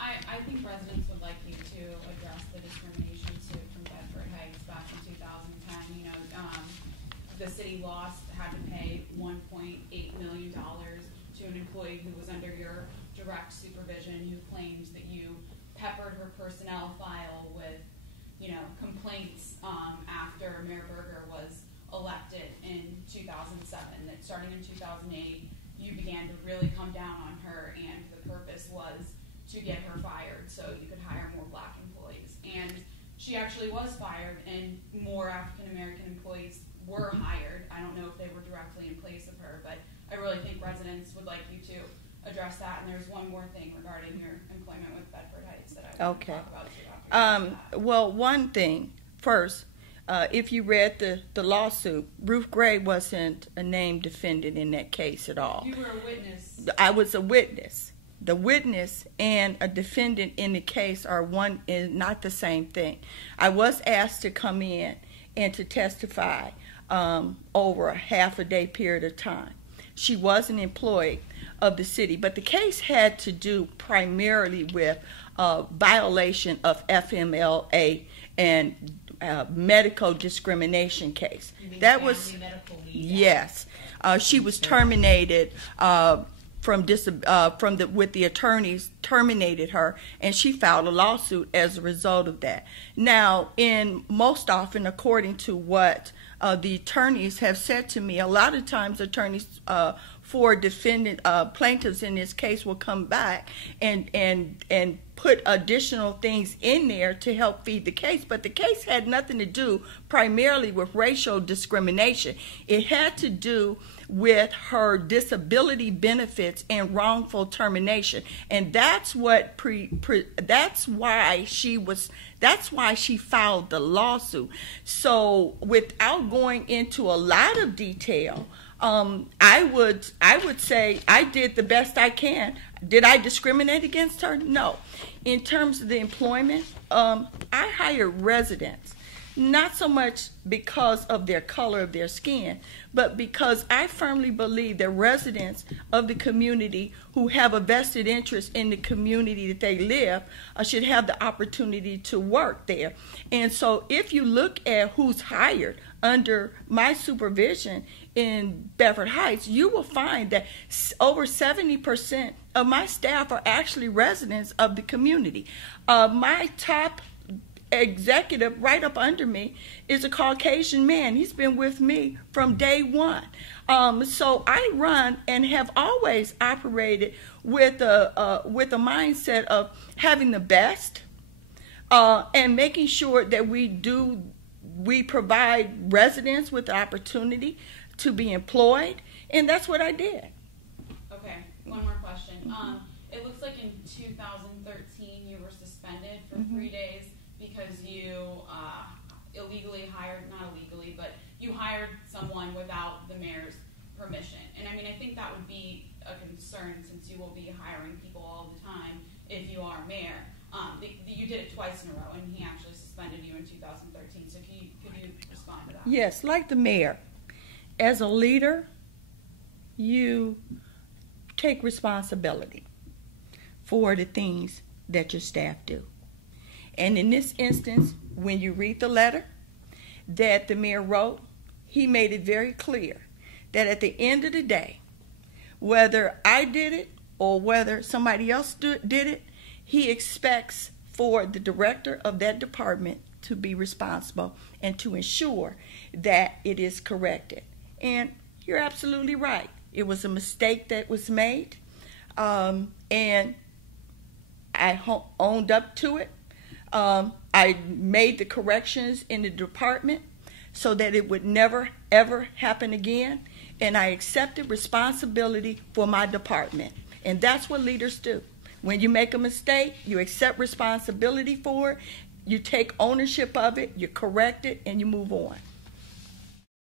I think residents would like you to address the discrimination suit from Bedford Heights back in 2010. You know, the city had to pay $1.8 million to an employee who was under your direct supervision, who claims that you peppered her personnel file with, you know, complaints after Mayor Berger was elected in 2007. That starting in 2008, you began to really come down on her, and the purpose was to get her fired so you could hire more black employees. And she actually was fired, and more African American employees were hired. I don't know if they were directly in place of her, but I really think residents would like you to address that. And there's one more thing regarding your employment with Bedford Heights that I want to talk about too. Well, one thing first, if you read the lawsuit, Ruth Gray wasn't a named defendant in that case at all. You were a witness. I was a witness. The witness and a defendant in the case is not the same thing. I was asked to come in and to testify over a half-a-day period of time. She was an employee of the city, but the case had to do primarily with violation of FMLA and medical discrimination case. That was medical leave? Yes. She was terminated with the attorneys terminated her, and she filed a lawsuit as a result of that. Now, most often, according to what the attorneys have said to me, a lot of times attorneys for plaintiffs in this case will come back and put additional things in there to help feed the case. But the case had nothing to do primarily with racial discrimination. It had to do with her disability benefits and wrongful termination, and that's why she filed the lawsuit. So, without going into a lot of detail, I would say I did the best I can. Did I discriminate against her? No. In terms of the employment, I hired residents. Not so much because of their color of their skin, but because I firmly believe that residents of the community who have a vested interest in the community that they live should have the opportunity to work there. And so if you look at who's hired under my supervision in Bedford Heights, you will find that over 70% of my staff are actually residents of the community. My top executive right up under me is a Caucasian man. He's been with me from day one. So I run and have always operated with a mindset of having the best and making sure that we provide residents with the opportunity to be employed, and that's what I did. Okay, one more question. It looks like in 2013 you were suspended for 3 days because you you hired someone without the mayor's permission. And I mean, I think that would be a concern since you will be hiring people all the time if you are mayor. You did it twice in a row, and he actually suspended you in 2013. So could you respond to that? Yes, like the mayor. As a leader, you take responsibility for the things that your staff do. And in this instance, when you read the letter that the mayor wrote, he made it very clear that at the end of the day, whether I did it or whether somebody else did it, he expects for the director of that department to be responsible and to ensure that it is corrected. And you're absolutely right. It was a mistake that was made, and I owned up to it. I made the corrections in the department so that it would never, ever happen again. And I accepted responsibility for my department. And that's what leaders do. When you make a mistake, you accept responsibility for it, you take ownership of it, you correct it, and you move on.